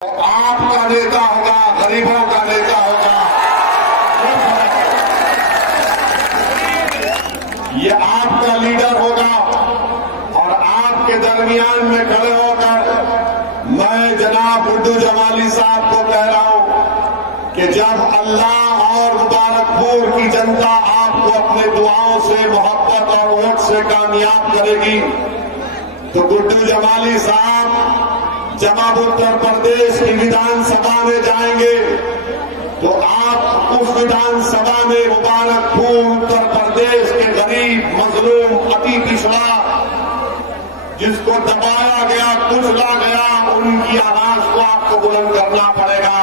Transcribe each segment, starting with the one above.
आपका नेता होगा, गरीबों का नेता होगा। ये आपका लीडर होगा और आपके दरमियान में खड़े होकर मैं जनाब गुड्डू जमाली साहब को कह रहा हूं कि जब अल्लाह और मुबारकपुर की जनता आपको अपने दुआओं से, मोहब्बत और वोट से कामयाब करेगी तो गुड्डू जमाली साहब जब उत्तर प्रदेश की विधानसभा में जाएंगे तो आप उस विधानसभा में मुबारकपुर उत्तर प्रदेश के गरीब, मजलूम, अति पिछड़ा, जिसको दबाया गया, कुचला गया, उनकी आवाज को आपको बुलंद करना पड़ेगा।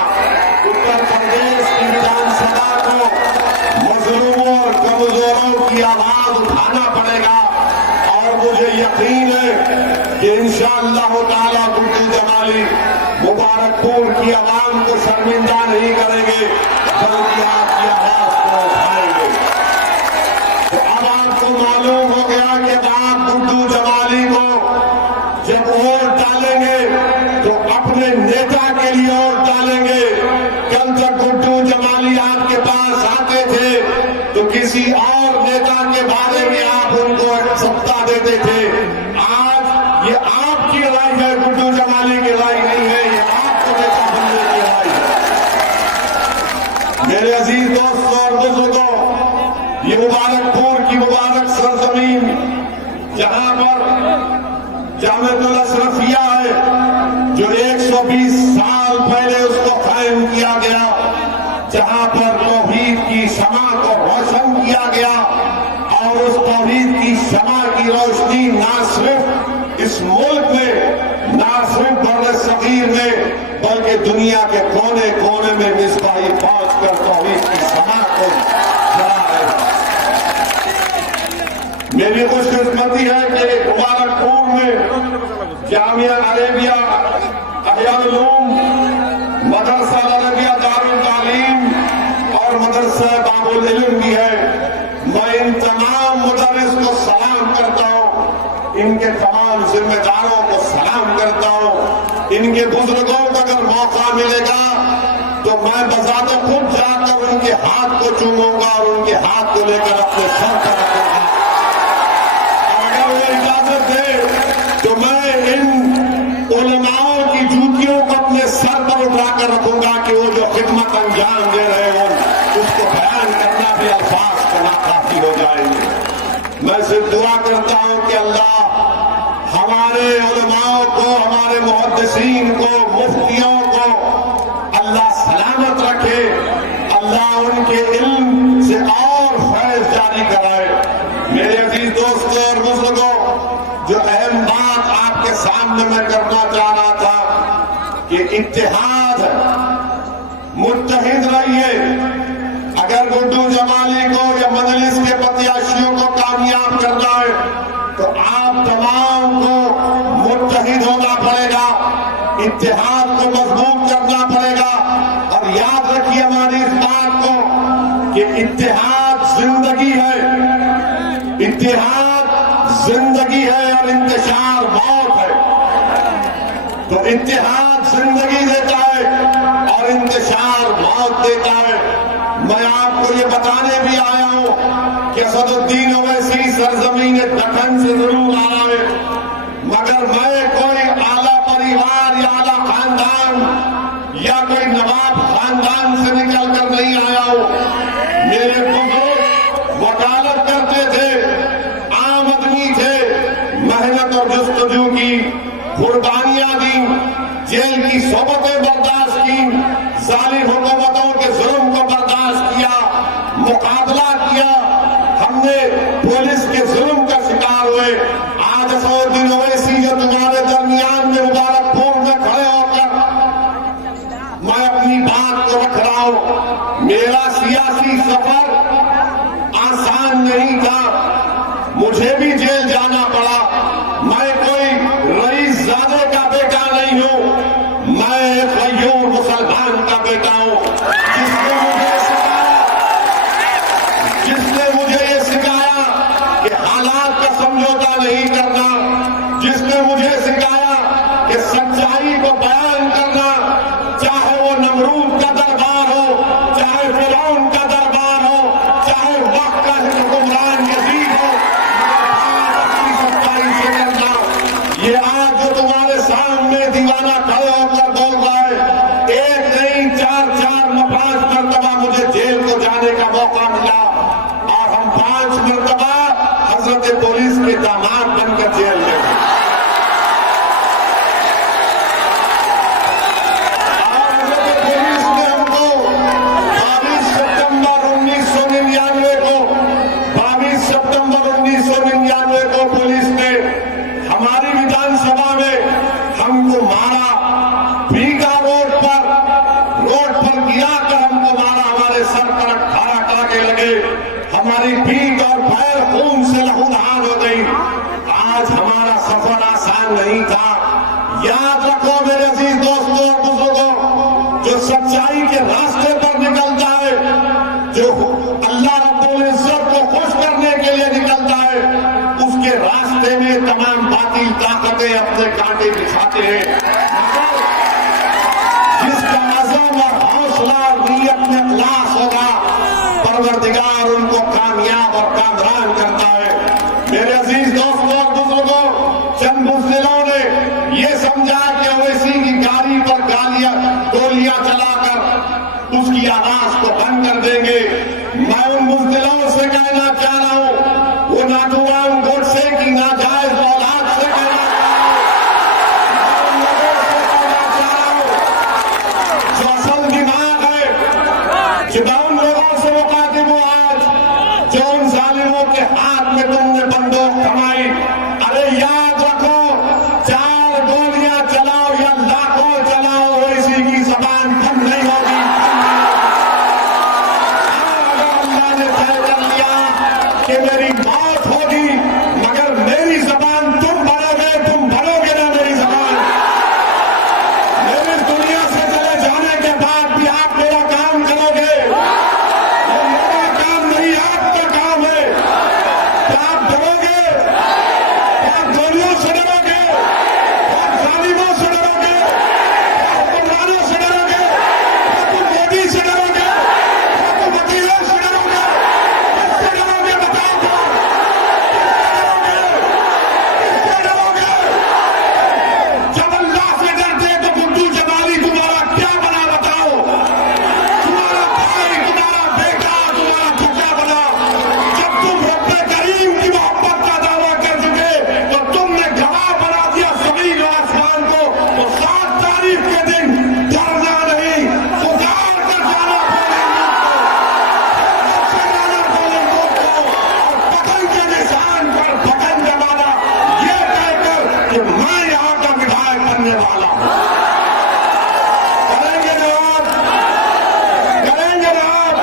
उत्तर प्रदेश की विधानसभा को मजलूमों और कमजोरों की आवाज उठाना पड़ेगा और मुझे यकीन है कि इंशाअल्लाह ताला गुड्डू जमाली मुबारकपुर की आवाम को शर्मिंदा नहीं करेंगे बल्कि आपकी आवाज को उठाएंगे। तो अब आपको मालूम हो गया कि आप गुड्डू जमाली को जब वोट डालेंगे तो अपने नेता के लिए वोट डालेंगे। कल तक गुड्डू जमाली आपके पास आते थे तो किसी और नेता के बारे में आप उनको सत्ता देते थे। आज ये आपकी लड़ाई है, गुड्डू जमाली की लड़ाई नहीं है, ये आपको नेता बनने की लड़ाई है। मेरे अजीज दोस्तों और बुजुर्गों, ये मुबारकपुर की मुबारक सरजमीन जहां पर जामिअतुल अशरफिया है जो 120 साल पहले उसको कायम किया गया, जहां पर तौहीद की शमा को रोशन किया गया और उस तौहीद की शमा की रोशनी न सिर्फ इस मुल्क में, न सिर्फ बर्रे सगीर में, बल्कि दुनिया के कोने कोने में मिसबाही पहुंच कर तौहीद की शमा को जला है। मेरी खुशकिस्मती है कि मुबारकपुर में जामिया अरेबिया अहयाल उलूम, मदरसा अरेबिया दारुल तालीम और मदरसा बाबुल इल्म भी है। मैं इन तमाम मुदर्रिस को सलाम करता हूं, इनके तमाम जिम्मेदारों को सलाम करता हूं। इनके बुजुर्गों को अगर मौका मिलेगा तो मैं बजाते खुद जाकर उनके हाथ को चूमूंगा और उनके हाथ को लेकर अपने सर पर रखूंगा। अगर वो इजाजत दे तो मैं इन उलमाओं की जूतियों को अपने सर पर उठाकर रखूंगा कि वो जो खिदमत अंजाम दे रहे हो उसको बयान करना भी अल्फाज को नाकाफी हो जाएंगे। मैं सिर्फ दुआ करता हूं कि अल्लाह हमारे उलमाओं को, हमारे मुहद्दिसीन को, मुफ्तियों को अल्लाह सलामत रखे, अल्लाह उनके इल्म से और फैज जारी कराए। मेरे अजीज दोस्तों और बुजुर्गों, जो अहम बात आपके सामने मैं करना चाह रहा था कि इत्तेहाद है, मुत्तहिद रहिए। अगर गुड्डू जमाली को या मजलिस के प्रत्याशियों को कामयाब करना है तो आप तमाम को मुत्तहिद होना पड़ेगा, इत्तेहाद को मजबूत करना पड़ेगा। और याद रखिए हमारी इस बात को कि इत्तेहाद जिंदगी है, इत्तेहाद जिंदगी है और इंतशार मौत है। तो इत्तेहाद जिंदगी देता है और इंतशार मौत देता है। मैं आपको ये बताने भी आया हूं कि असदुद्दीन ओवैसी सरजमीन दक्कन से जरूर आया है, मगर मैं कोई आला परिवार या आला खानदान या कोई नवाब खानदान से निकल कर नहीं आया हूं। मेरे बुजुर्ग वकालत करते थे, आम आदमी थे, मेहनत और जस्तजू की, कुर्बानियां दी, जेल की सोबतें बर्दाश्त की, जालिम हुकूमतों के जुल्म को बर्दाश्त किया, मुकाबला किया। हमने पुलिस के जुल्म का शिकार हुए। आज असदुद्दीन ओवैसी जो तुम्हारे दरमियान में मुबारकपुर में खड़े होकर मैं अपनी बात को रख रहा हूं, मेरा सियासी सफर आसान नहीं था, मुझे भी जेल जाना पड़ा। मैं कोई रईस ज़ादे का बेटा नहीं हूं, मैं एक गयूर मुसलमान का बेटा हूं, जिसने मुझे ये सिखाया कि हालात का समझौता नहीं करना, जिसने मुझे सिखाया कि सच्चाई को बयान करना, सर पर 18 टाके लगे, हमारी पीठ और पैर खून से लहूलुहान हो गई। आज हमारा सफर आसान नहीं था। याद रखो मेरे अजीज दोस्तों और बुजुर्गों, जो सच्चाई के रास्ते पर निकलता है, जो अल्लाह रब्बुल इज्जत को खुश करने के लिए निकलता है, उसके रास्ते में तमाम बातिल ताकतें अपने कांटे बिछाते हैं। जिसका अज़म और हौसला और नीयत में इखलास होगा, परवरदिगार उनको कामयाब और कामरान करता है। मेरे अजीज दोस्तों और बुजुर्गों, चंद बुज़दिलों ने ये समझा कि ओवैसी की गाड़ी पर गोलियां चलाकर उसकी आवाज को बंद कर देंगे। मैं उन बुज़दिलों से कहना चाह रहा हूं, वो नाथुराम गोडसे की नाजायज औलाद से कहना चाह रहा हूं, जो असल दिमाग है, जो उन लोगों से मुखातिब हो आज, जो उन जालिमों के हाथ में तुमने बंदूक थमाई। अरे याद रखो, 4 गोलियां चलाओ या लाखों चलाओ, वैसी की जबान बंद नहीं होगी। अगर अल्लाह ने तय कर लिया कि मेरी मौत होगी, मगर मेरी जबान तुम भरोगे ना मेरी जबान। मेरी दुनिया से चले जाने के बाद भी आप मेरा काम करोगे। ये मेरा काम नहीं, आपका काम है। क्या आप डरोगे? क्या आप गोलियों से डरोगे? क्या आप जालिमों से डरोगे? क्या आप हुक्मरानों से डरोगे? क्या तुम मोदी से डरोगे? क्या तुम वकीलों से डरोगे? किससे डरोगे? बताओ तो। किससे डरोगे? जब अल्लाह से डरते तो गुड्डू जमाली तुम्हारा क्या बना बताओ? तुम्हारा भाई, तुम्हारा बेटा, तुम्हारा भतीजा बना। जब तुम रब्बे करीम की मोहब्बत का दावा कर चुके तो तुमने गवाह बना दिया जमीन और आसमान को। तो 7 तारीख के दिन डरना नहीं, पुकार कर जाना पतन के निशान पर पतन जमाना, ये कहकर कि मैं यहां का विधायक बनने वाला हूं। करेंगे जवाब, करेंगे जवाब।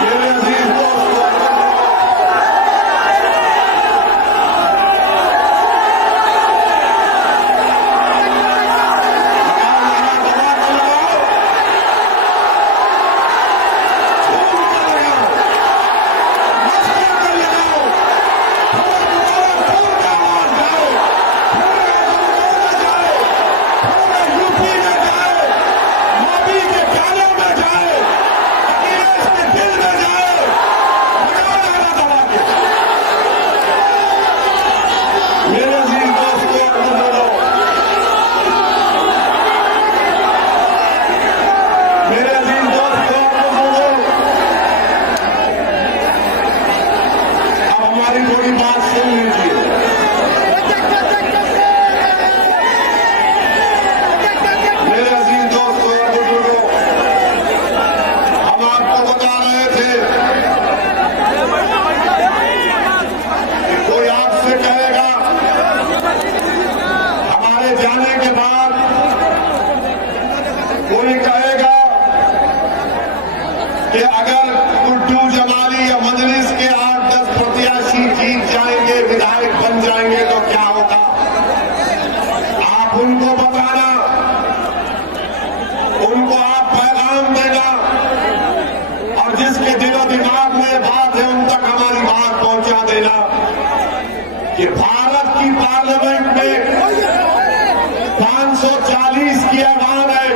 मेरे अजीज दोस्तों, मेरे अजीज दोस्तों और बुजुर्गों, मेरे अजीज दोस्तों और बुजुर्गों, अब हमारी थोड़ी बात सुन लीजिए। मेरे अजीज दोस्तों और बुजुर्गों, हम आपको बता रहे थे कि कोई आपसे कहेगा हमारे जाने के बाद, कोई कहेगा कि अगर गुड्डू जमाली या मजलिस के 8-10 प्रत्याशी जीत जाएंगे, विधायक बन जाएंगे तो क्या होगा? आप उनको बताना, उनको आप पैगाम देना, और जिसके दिलो दिमाग में बात है उन तक हमारी बात पहुंचा देना कि भारत की पार्लियामेंट में 540 की आवाज है,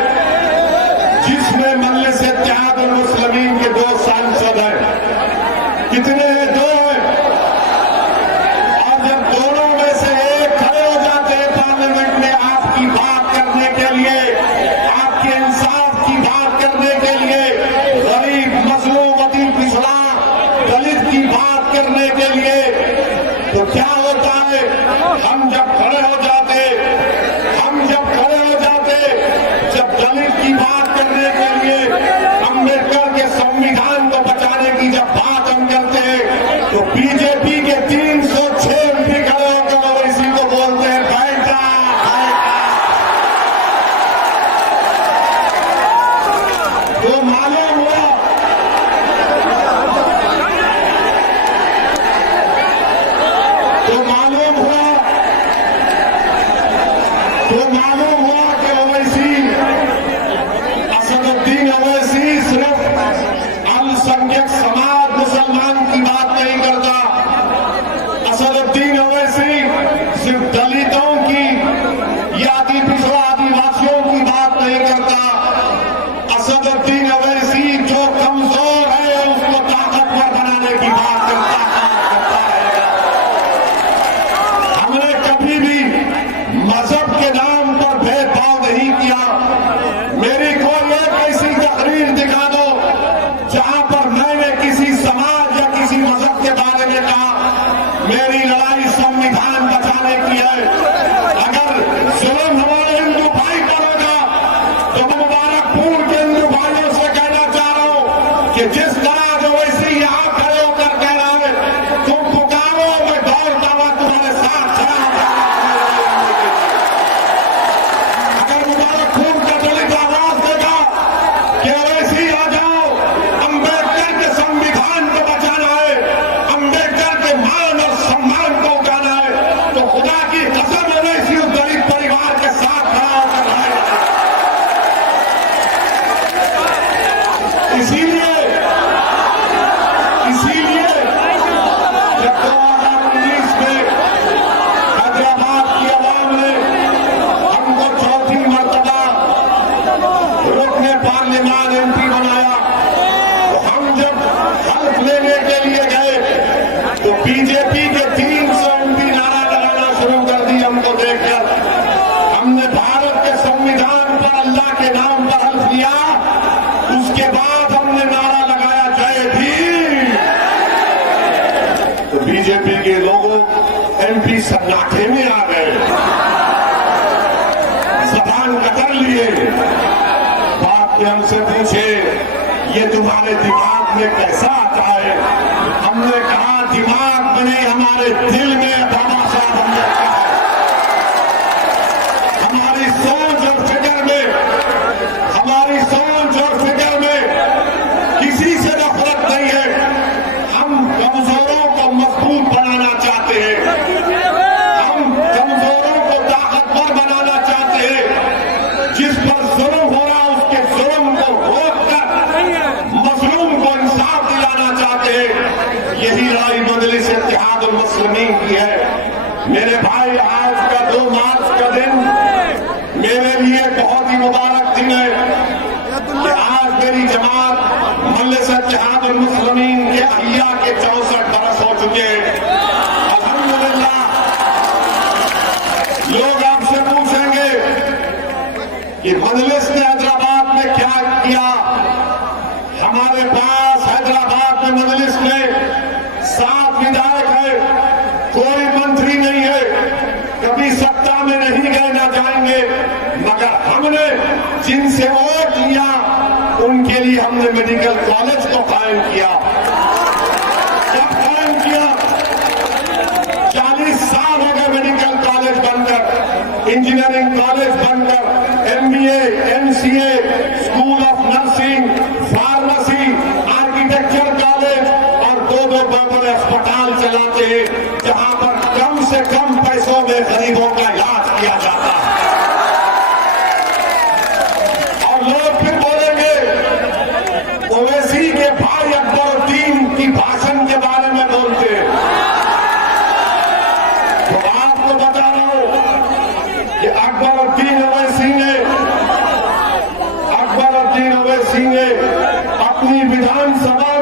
जिसमें मजलिस इत्तेहादुल मुस्लिमीन के 2 सांसद हैं। कितने हैं? 2 हैं। और जब दोनों में से एक खड़े हो जाते हैं पार्लियामेंट में आपकी बात करने के लिए, आपके इंसाफ की बात करने के लिए, गरीब, मजलूम, अति पिछड़ा, दलित की बात करने के लिए, तो क्या होता है? हम जब खड़े हो जाते तो मालूम हुआ कि ओवैसी, असदुद्दीन ओवैसी सिर्फ अल्पसंख्यक समाज मुसलमान की बात नहीं करता। असदुद्दीन ओवैसी सिर्फ दलितों की या अति पिछड़ा आदिवासियों की बात नहीं करता। असदुद्दीन ओवैसी जो कमजोर है उसको ताकतवर बनाने की बात करता है। हमने कभी भी मजहब के नाम पर भेदभाव नहीं किया। मेरी कोई एक ऐसी तकरीर दिखा दो जहां पर मैंने किसी समाज या किसी मजहब के बारे में कहा। मेरी लड़ाई संविधान बचाने की है। अगर जुल्म हमारे हिंदू भाई पर होगा तो मैं मुबारकपुर के हिंदू भाइयों से कहना चाह रहा हूं कि जिस तरह जो वैसे यहां खड़े होकर कह रहा है तुम पुकारो, मैं दौड़ता हुआ तुम्हारे साथ खड़ा हूं। अगर मुबारकपुर का दलित आवाज देगा कि वैसे ही आ जाओ, अंबेडकर के संविधान को बचाना है, अंबेडकर के मान और सम्मान को उठाना है, तो खुदा की कसम है वैसी उस दलित परिवार के साथ खड़ा होकर रहेगा। इसीलिए जब 2019 में हैदराबाद की आवाम ने हमको चौथी मर्तबा रुकने पार्लियामान एमपी बनाया, तो हम जब हल्फ लेने के लिए गए तो बीजेपी के 300 एमपी नारा लगाना शुरू कर दी। हमको देखकर हमने भारत के संविधान पर अल्लाह के नाम पर हल्फ लिया। उसके बाद हमने नारा लगाया जय भीम। तो बीजेपी के लोगों एमपी सन्नाटे में आ गए, जबान कतर लिए, बात में हमसे पूछे ये तुम्हारे दिमाग में कैसा आता है। हमने कहा दिमाग में नहीं, हमारे दिल में बाबा साहब अम्बेडकर है। हमारी सोच और फिक्र में, हमारी सोच और फिक्र में किसी से नफरत नहीं है। हम कमजोरों को मजबूत बनाना चाहते हैं, हम कमजोरों को ताकतवर बनाना चाहते हैं। जिस पर जुल्म हो रहा उसके जुल्म को रोककर मजलूम को इंसाफ दिलाना चाहते हैं। यही लड़ाई मजलिस इत्तेहादुल मुस्लिमीन की है। मेरे भाई, आज का 2 मार्च का दिन मेरे लिए बहुत ही मुबारक दिन है कि आज मेरी जमात मजलिस इत्तेहादुल मुस्लिमीन के अहिया के 64 बरस हो चुके हैं। अल्हम्दुलिल्लाह। लोग आपसे पूछेंगे कि मजलिस ने हैदराबाद में क्या किया। हमारे पास हैदराबाद में मजलिस में 7 विधायक है, कोई मंत्री नहीं है, कभी सत्ता में नहीं गए, ना जाएंगे। मगर हमने जिनसे वोट लिया उनके लिए हमने मेडिकल कॉलेज को कायम किया। जब कायम किया 40 साल हो गए मेडिकल कॉलेज बनकर, इंजीनियरिंग कॉलेज बनकर, MBA, MCA, school of nursing, pharmacy, architecture college और 2-2 बड़े अस्पताल चलाते हैं जहां पर कम से कम पैसों में गरीबों का इलाज किया जाता है। और लोग फिर बोलेंगे ओवैसी के भाई अकबरुद्दीन की भाषण के बारे में बोलते हैं। तो आपको बता रहा हूं कि अकबरुद्दीन ओवैसी ने अपनी विधानसभा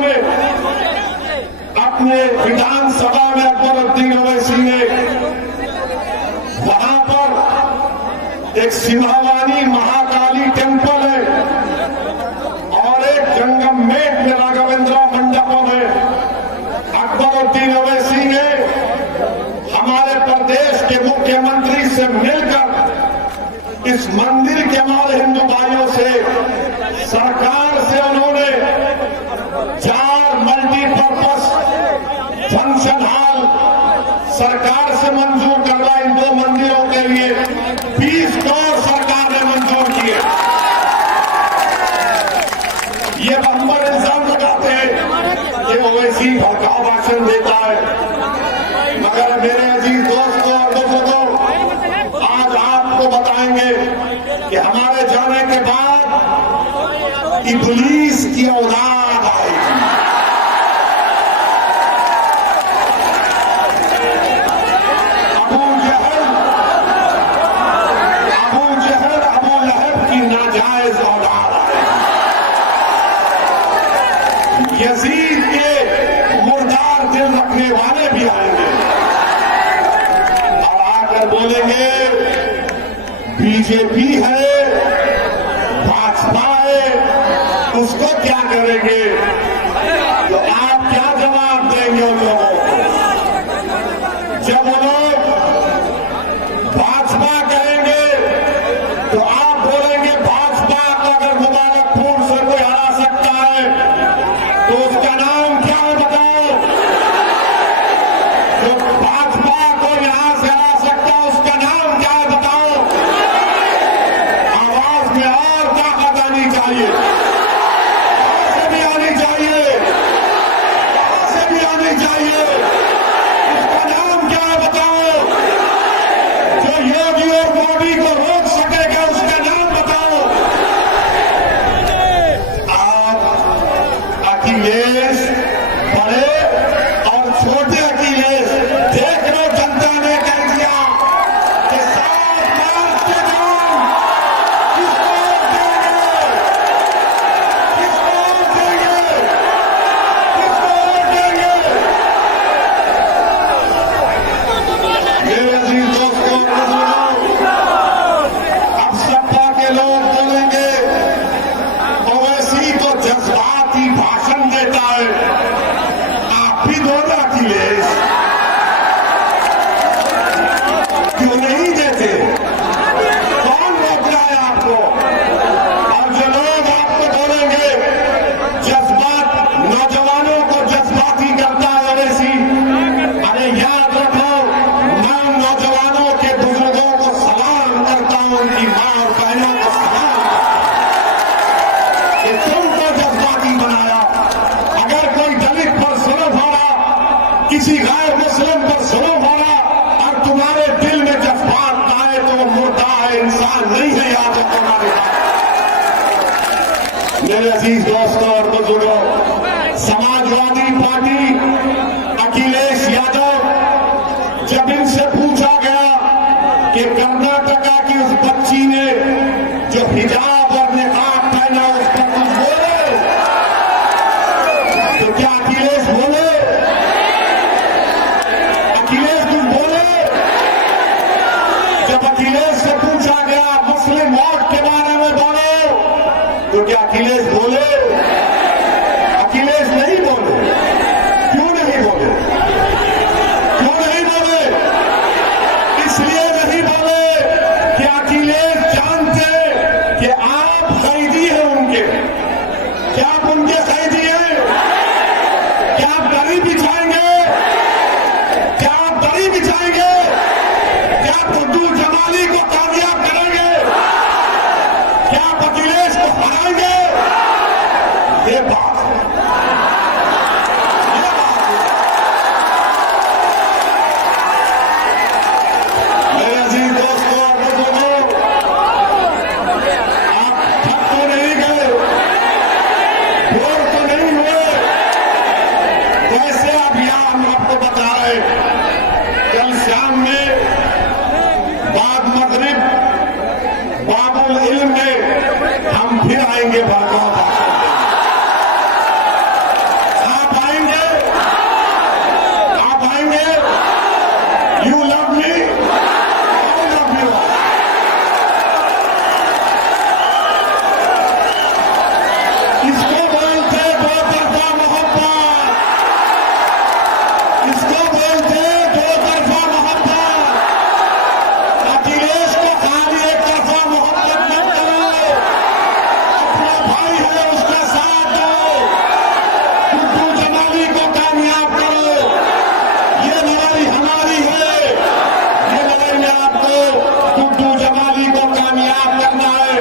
में अकबरुद्दीन ओवैसी ने वहां पर एक सिम्हावानी महाकाली टेम्पल है और एक जंगममेट में राघवेंद्र मंडपम है। अकबरुद्दीन ओवैसी ने हमारे प्रदेश के मुख्यमंत्री से मिलकर इस मंदिर के हमारे हिंदू भाइयों से, सरकार से उन्होंने 4 मल्टीपर्पज फंक्शन हॉल सरकार से मंजूर करवा। इन 2 मंदिरों के लिए 20 करोड़ सरकार ने मंजूर किए। ये बम्बर इल्जाम लगाते हैं कि ओवैसी भड़काऊ भाषण देता है। मगर मेरे अजीज दोस्तों और बुजुर्गों, आज आपको बताएं इब्लीस की औलाद आएगी। अबू जहल अबू लहब की नाजायज औलाद आएगी। यजीद के मुर्दार दिल रखने वाले भी आएंगे और आकर बोलेंगे बीजेपी है, भाजपा है, उसको क्या करेंगे? तो आप क्या जवाब देंगे उन लोगों को? जब वो लोग भाजपा कहेंगे तो आप बोलेंगे भाजपा को अगर मुबारकपुर से कोई हरा सकता है तो उसका नाम क्या है बताओ? जो भाजपा को यहां से हरा सकता है उसका नाम क्या है बताओ? आवाज में और ताकत आनी चाहिए, कहां से भी आनी चाहिए, कहां से भी आनी चाहिए। उसका नाम क्या है बताओ? जो योगी और मोदी को रोक सकेगा उसका नाम बताओ। आप अखिलेश बड़े और छोटे अखिलेश देख लो, जनता ने कह दिया कि 7 मार्च के दिन किसको वोट देंगे, किसको वोट देंगे, किसको वोट देंगे। मेरे अजीज दोस्तों, अब सपा के लोग बोलेंगे ओवैसी तो जज्बाती भाषण देता है, आप भी दो ना अखिलेश, क्यों नहीं देते? कौन रोक रहा है आपको? और जो लोग आपको बोलेंगे जज्बात, नौजवानों को जज्बाती करता है ओवैसी, अरे याद रखो, मैं उन नौजवानों के बुजुर्गों को सलाम करता हूं, उनकी मां और बहनों को सलाम कि तुमको जज्बाती बनाया। अगर कोई दलित पर जुल्म हो रहा, किसी गैर मुस्लिम पर जुल्म हो रहा और तुम्हारे दिल में जज्बात आए तो वो मुर्दा है, इंसान नहीं है। याद रखो हमारे मेरे अजीज दोस्तों और बुजुर्गों, समाजवादी पार्टी अखिलेश यादव, जब इनसे पूछा गया कि कर्नाटका की उस बच्ची ने जो हिजाब और निकाब पहना उस पर कुछ बोले, तो क्या अखिलेश बोले? अखिलेश कुछ बोले? जब अखिलेश से पूछा गया मुस्लिम वोट के बारे में बोलो, तो क्या अखिलेश बोले? अखिलेश नहीं बोले। क्यों नहीं बोले? क्यों नहीं बोले? इसलिए नहीं बोले कि अखिलेश जानते कि आप कैदी हैं उनके। क्या आप उनके कैदी हैं? क्या आप दरी बिछाएंगे? क्या आप दरी बिछाएंगे? क्या आप गुड्डू जमाली को कामयाब करेंगे? क्या आप अखिलेश को हराएंगे? ये बात है, ये बात है। मेरे अजीज दोस्तों और बुजुर्गों, आप थक तो नहीं गए, बोर तो नहीं हुए? वैसे अभियान हम आपको बता रहे, कल शाम में बाद मगरिब बाबुल इल्म में हम फिर आएंगे। भागवत आप आएंगे, आप आएंगे। You love me, I love you. इसको बोलते दो तरफा मोहब्बत, इसको बोलते दो तरफा मोहब्बत। अखिलेश को खाली एक तरफा मोहब्बत मत करो, अपना भाई है उसके साथ दो, गुड्डू जमाली को कामयाब करो। ये लड़ाई हमारी है, ये लड़ाई में आपको गुड्डू जमाली को कामयाब करना है।